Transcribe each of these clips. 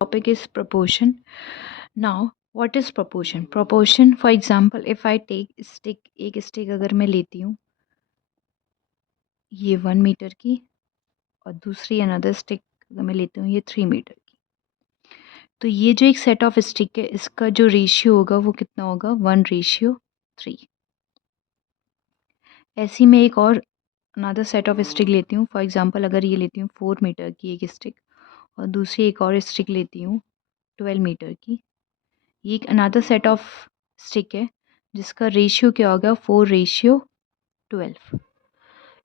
topic is proportion. Now, what is proportion? Proportion, for example, if I take stick, एक stick अगर मैं लेती हूँ ये 1 मीटर की और दूसरी अनदर स्टिक अगर मैं लेती हूँ ये 3 मीटर की, तो ये जो एक सेट ऑफ स्टिक है इसका जो रेशियो होगा वो कितना होगा 1:3. ऐसी मैं एक और अनदर सेट ऑफ स्टिक लेती हूँ. फॉर एग्जांपल अगर ये लेती हूँ 4 मीटर की एक स्टिक और दूसरी एक और स्टिक लेती हूँ 12 मीटर की. ये एक अनदर सेट ऑफ स्टिक है जिसका रेशियो क्या होगा 4:12.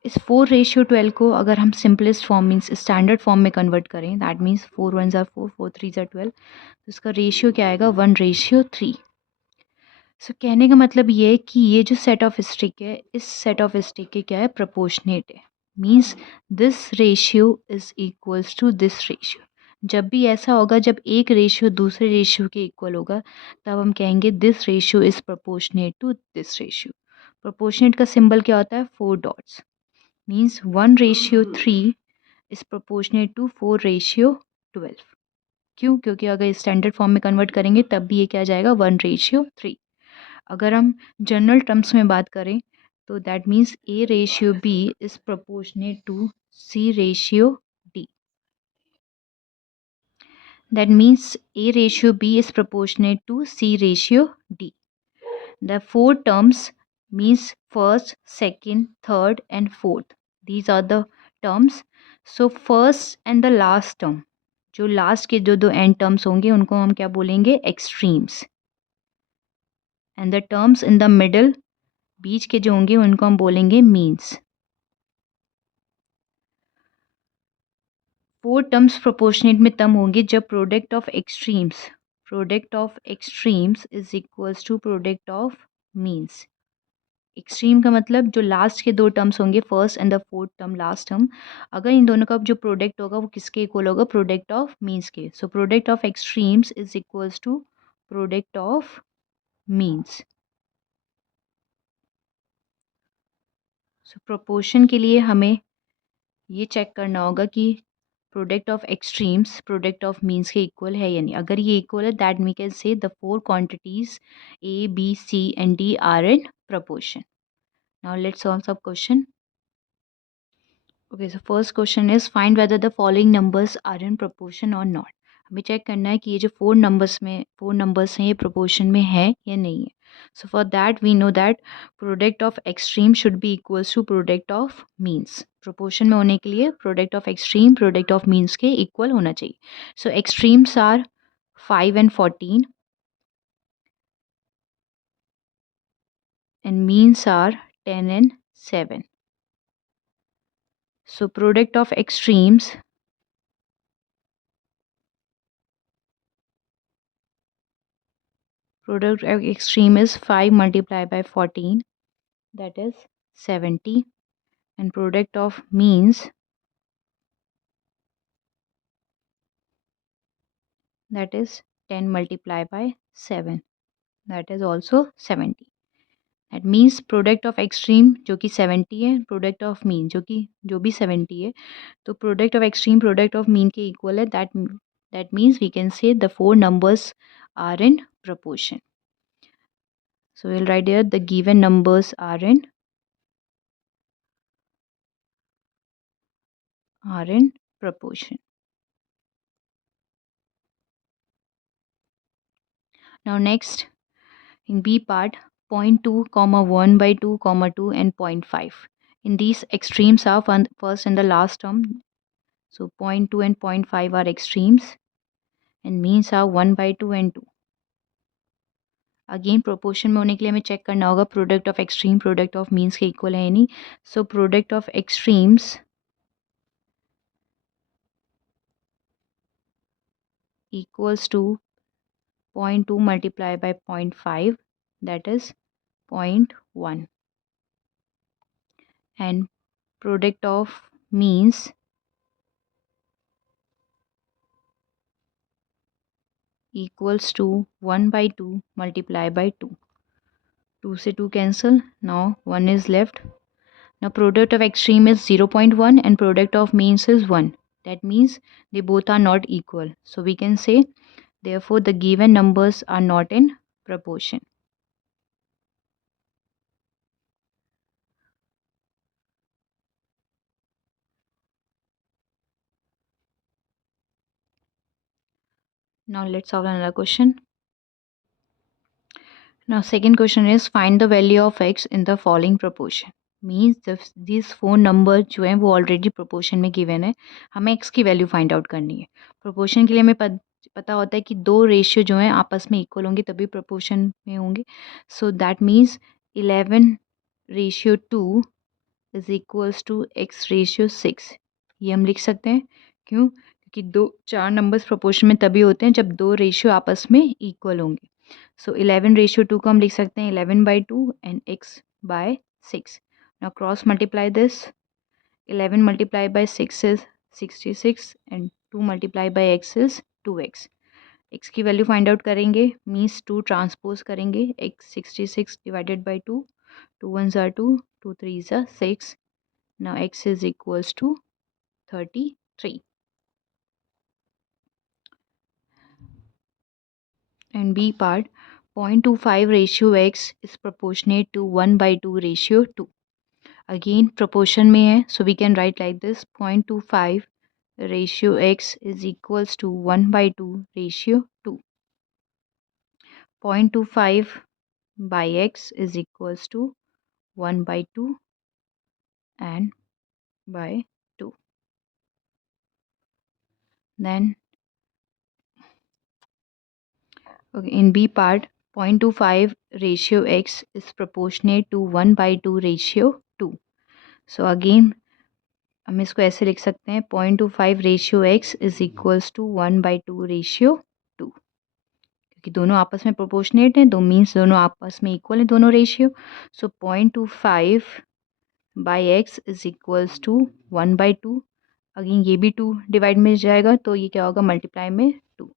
इस 4:12 को अगर हम simplest form means standard form में कन्वर्ट करें, दैट मीन्स 4 1 4 4 3 12, तो इसका रेशियो क्या आएगा 1:3. सो कहने का मतलब ये है कि ये जो सेट ऑफ स्टिक है इस सेट ऑफ स्टिक के क्या है प्रोपोर्शनेट है. Means this ratio is equals to this ratio. जब भी ऐसा होगा जब एक रेशियो दूसरे रेशियो के इक्वल होगा तब हम कहेंगे this ratio is proportionate to this ratio. Proportionate का सिंबल क्या होता है 4 dots. Means 1:3 is proportionate to 4:12. क्यों? क्योंकि अगर स्टैंडर्ड फॉर्म में कन्वर्ट करेंगे तब भी ये क्या जाएगा 1:3. अगर हम जनरल टर्म्स में बात करें तो that means A/B is proportionate to C/D. That means A/B is proportionate to C/D. The four terms means first, second, third and fourth. These are the terms. So first and the last term, जो last के जो दो and terms होंगे उनको हम क्या बोलेंगे extremes. And the terms in the middle बीच के जो होंगे उनको हम बोलेंगे मीन्स. फोर टर्म्स प्रोपोर्शनेट में तब होंगे जब product of extremes is equals to product of means. Extreme का मतलब जो लास्ट के दो टर्म्स होंगे first and the fourth term last term, अगर इन दोनों का जो प्रोडक्ट होगा वो किसके इक्वल होगा प्रोडक्ट ऑफ मीन्स के. So product of extremes is equals to product of means. So proportion के लिए हमें ये चेक करना होगा कि product of extremes product of means के इक्वल है या नहीं. अगर ये इक्वल है that we can say the four quantities A, B, C and D are in proportion. Now let's solve some question. Okay, so first question is find whether the following numbers are in proportion or not. हमें check करना है कि ये जो four numbers हैं ये proportion में है या नहीं है. So for that we know that product of extreme should be equals to product of means. Proportion में होने के लिए product of extreme product of means के इक्वल होना चाहिए. So extremes are 5 and 14 and means are 10 and 7. So product of extremes is 5 multiplied by 14, that is 70, and product of means, that is 10 multiplied by 7, that is also 70. That means product of extreme जो कि 70 है, product of mean जो भी 70 है, तो product of extreme product of mean के equal है. That means we can say the four numbers are in proportion. So we'll write here the given numbers are in proportion. Now next in B part 0.2, 1/2, 2 and 0.5. In these extremes are first and the last term. So 0.2 and 0.5 are extremes and means are 1/2 and 2. Again proportion में होने के लिए हमें check करना होगा product of extreme product of means के equal है नहीं. सो product of extremes equals to 0.2 multiplied by 0.5, that is 0.1, and product of means equals to 1/2 multiplied by 2. 2 से 2 cancel, now 1 is left. Now product of extreme is 0.1 and product of means is 1. That means they both are not equal. So we can say, therefore, the given numbers are not in proportion. Now let's solve another question. Now second question is, find the value of x in the following proportion. Means this phone number जो है वो already proportion में given है, हमें x की value find out करनी है. Proportion के लिए हमें पता होता है कि दो रेशियो जो हैं आपस में इक्वल होंगे तभी प्रोपोर्शन में होंगे. So that means 11:2 is equals to x ratio 6. ये हम लिख सकते हैं. क्यों? क्योंकि चार नंबर्स प्रोपोर्शन में तभी होते हैं जब दो रेशियो आपस में इक्वल होंगे. सो 11:2 को हम लिख सकते हैं 11/2 and x by 6. Now cross multiply this. 11 multiplied by 6 is 66 and 2 multiplied by x is 2x. x की वैल्यू फाइंड आउट करेंगे, मीन्स 2 ट्रांसपोज करेंगे. x 66 divided by 2, 2 1s are 2, 2 3s are 6. Now x is equals to 33. And B part, 0.25 ratio x is proportionate to 1/2 ratio 2. Again proportion में है, so we can write like this: 0.25 ratio x is equals to 1/2 ratio 2. 0.25 by x is equals to 1/2 and by 2. Then okay, in B part, 0.25 ratio x is proportionate to 1/2 ratio 2. So again हम इसको ऐसे लिख सकते हैं, 0.25 ratio x is equals to 1/2 ratio 2. क्योंकि दोनों आपस में प्रोपोर्शनेट हैं, दो मीन्स दोनों आपस में इक्वल हैं दोनों ratio. So 0.25 by x is equals to 1/2. Again ये भी 2 डिवाइड में जाएगा तो ये क्या होगा, मल्टीप्लाई में 2.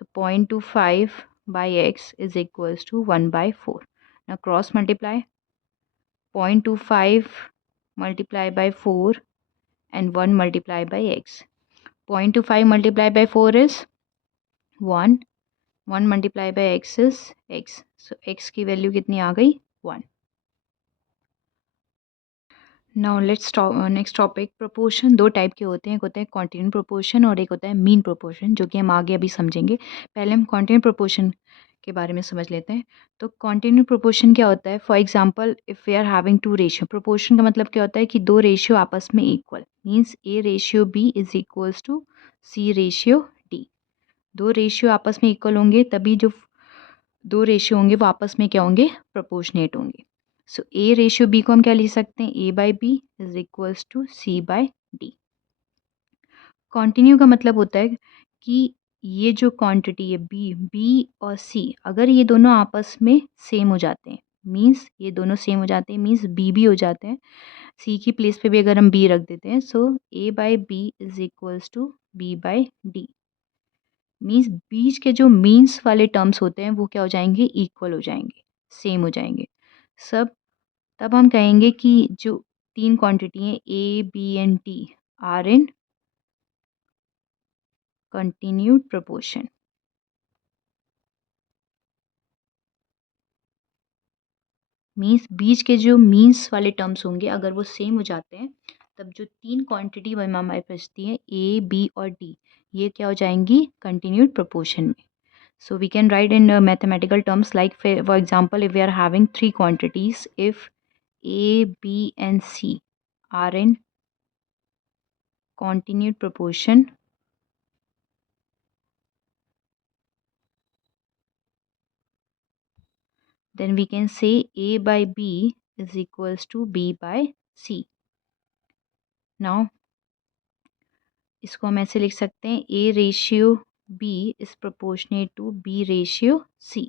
So 0.25 by x is equals to 1/4. ना cross multiply, 0.25 multiply by 4 and 1 multiply by x. 0.25 multiply by 4 is 1. 1 multiply by x is x. So x की वैल्यू कितनी आ गई, 1. Now let's next topic, proportion. दो type के होते हैं, एक होता है कॉन्टिन्यूट प्रोपोर्शन और एक होता है मीन प्रोपोर्शन, जो कि हम आगे अभी समझेंगे. पहले हम कॉन्टिन्यूट प्रोपोर्शन के बारे में समझ लेते हैं. तो कॉन्टिन्यूट प्रोपोर्शन क्या होता है? For example, if we are having two ratio, proportion का मतलब क्या होता है कि दो रेशियो आपस में equal, means a ratio b is equals to c ratio d. दो रेशियो आपस में इक्वल होंगे तभी जो दो रेशियो होंगे वो आपस में क्या होंगे, प्रोपोर्शनेट होंगे. सो ए रेशियो बी को हम क्या लिख सकते हैं, A by B is equals to C by D. Continue का मतलब होता है कि ये जो क्वांटिटी है बी और सी, अगर ये दोनों आपस में सेम हो जाते हैं, मीन्स ये दोनों सेम हो जाते हैं, मीन्स बी भी हो जाते हैं, सी की प्लेस पे भी अगर हम बी रख देते हैं, so A by B is equals to B by D. Means बीच के जो मीन्स वाले टर्म्स होते हैं वो क्या हो जाएंगे, इक्वल हो जाएंगे, सेम हो जाएंगे सब. तब हम कहेंगे कि जो तीन क्वांटिटी हैं A B and T are in continued proportion. Means बीच के जो मीन्स वाले टर्म्स होंगे अगर वो सेम हो जाते हैं, तब जो तीन क्वांटिटी हमारे बचती हैं ए बी और डी, ये क्या हो जाएंगी, कंटिन्यूड प्रोपोर्शन में. So we can write in mathematical terms like, for example, if we are having three quantities, if A, B and C are in continued proportion, then we can say A by B is equals to B by C. Now इसको हम ऐसे लिख सकते हैं, A ratio B is proportionate to B ratio C.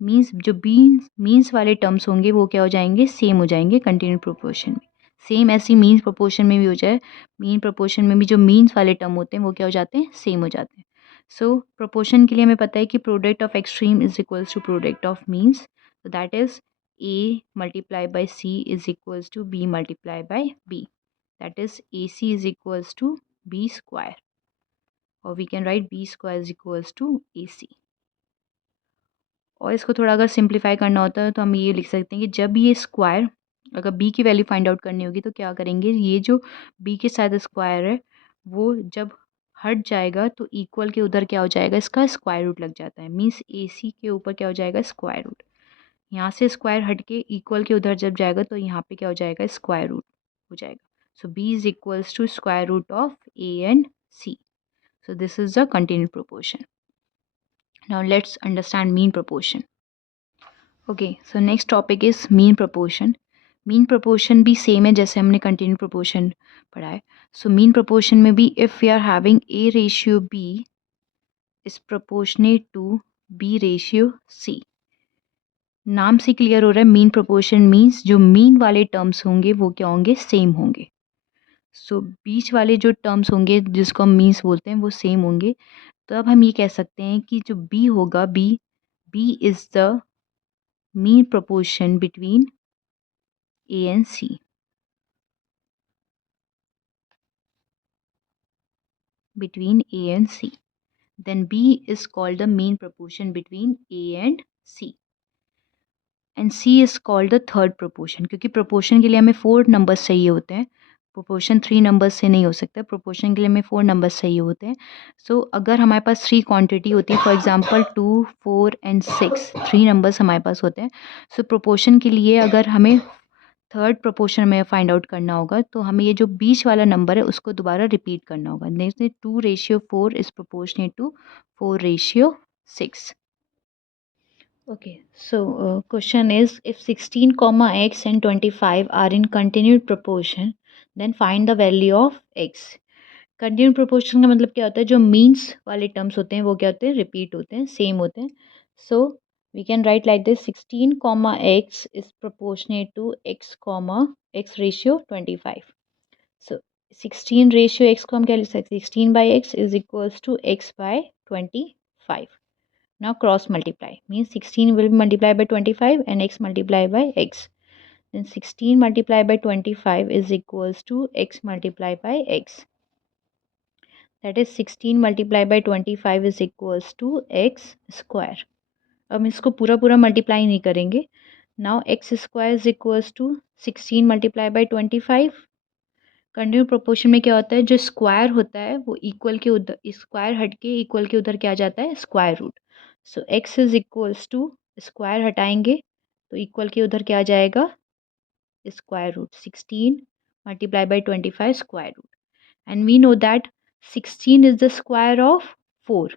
Means जो means वाले terms होंगे वो क्या हो जाएंगे, सेम हो जाएंगे कंटिन्यूड प्रोपोर्शन में. सेम ऐसी मीन्स प्रोपोर्शन में भी हो जाए, मीन प्रोपोर्शन में भी जो मीन्स वाले टर्म होते हैं वो क्या हो जाते हैं, सेम हो जाते हैं. सो प्रोपोर्शन के लिए हमें पता है कि product of extreme is equals to product of means. So that is a multiply by c is equals to b multiply by b. That is a c is equals to b square, और we can write b square is equals to AC। और इसको थोड़ा अगर simplify करना होता है तो हम ये लिख सकते हैं कि जब ये स्क्वायर, अगर b की वैल्यू फाइंड आउट करनी होगी तो क्या करेंगे, ये जो b के साथ स्क्वायर है वो जब हट जाएगा तो इक्वल के उधर क्या हो जाएगा, इसका स्क्वायर रूट लग जाता है। मीन्स AC के ऊपर क्या हो जाएगा, स्क्वायर रूट। यहाँ से स्क्वायर हट के इक्वल के उधर जब जाएगा तो यहाँ पे क्या हो जाएगा, स्क्वायर रूट हो जाएगा। So b is equals to square root of a and c। So this is the continued proportion. Now let's understand mean proportion. Okay, so next topic is mean proportion. Mean proportion भी same है जैसे हमने continued proportion पढ़ा है. So mean proportion में भी if we are having A ratio B is proportionate to B ratio C. नाम से क्लियर हो रहा है मीन प्रोपोर्शन मीन्स जो मीन वाले टर्म्स होंगे वो क्या होंगे, सेम होंगे। सो बीच वाले जो टर्म्स होंगे जिसको हम मीन्स बोलते हैं वो सेम होंगे। तो अब हम ये कह सकते हैं कि जो बी होगा, b is the mean proportion between a and c. Between A and C, then B is called the mean proportion between A and C, and C is called the third proportion, क्योंकि proportion के लिए हमें 4 numbers चाहिए होते हैं। Proportion 3 numbers से नहीं हो सकता, प्रोपोर्शन के लिए हमें 4 नंबर्स चाहिए होते हैं। सो अगर हमारे पास 3 क्वांटिटी होती है, फॉर एग्जांपल 2, 4 एंड 6, 3 नंबर्स हमारे पास होते हैं। सो प्रोपोर्शन के लिए अगर हमें थर्ड प्रोपोर्शन में फाइंड आउट करना होगा तो हमें ये जो बीच वाला नंबर है उसको दोबारा रिपीट करना होगा। जैसे 2:4 is proportionate to 4:6। Okay, so question is if 16 comma x and 25 are in continued proportion, then find the value of x. Continued proportion का मतलब क्या होता है, जो मीन्स वाले टर्म्स होते हैं वो क्या होते हैं, रिपीट होते हैं, सेम होते हैं। So we can write like this, 16 comma x is proportionate to x ratio 25. So 16 ratio x को हम क्या लिख सकते हैं, 16/x is equals to x/25. Now cross multiply, means 16 will be multiplied by 25 and x multiplied by x. Then 16 multiplied by 25 is equals to x multiplied by x. That is 16 multiplied by 25 is equals to x square. अब हम इसको पूरा पूरा multiply नहीं करेंगे। Now x square is equals to 16 multiplied by 25. Continue proportion में क्या होता है, जो स्क्वायर होता है वो इक्वल के उधर, स्क्वायर हट के इक्वल के उधर क्या जाता है, square root. So x is equals to, square हटाएंगे तो इक्वल के उधर क्या जाएगा, square root. 16 multiply by 25 square root, and we know that 16 is the square of 4,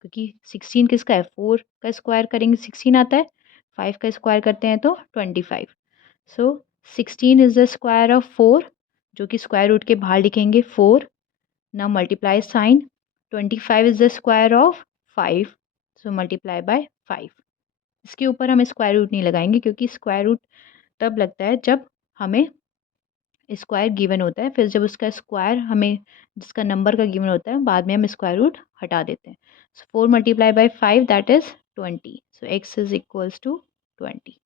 क्योंकि 16 किसका है, 4 का स्क्वायर करेंगे 16 आता है, 5 का स्क्वायर करते हैं तो 25। So 16 is the square of 4, जो कि स्क्वायर रूट के बाहर लिखेंगे 4। Now multiply sign, 25 is the square of 5, so multiply by 5। इसके ऊपर हम स्क्वायर रूट नहीं लगाएंगे क्योंकि स्क्वायर रूट तब लगता है जब हमें स्क्वायर गिवन होता है, फिर जब उसका स्क्वायर हमें जिसका नंबर का गिवन होता है बाद में हम स्क्वायर रूट हटा देते हैं। So 4 multiply by 5 that is 20, so x is equals to 20।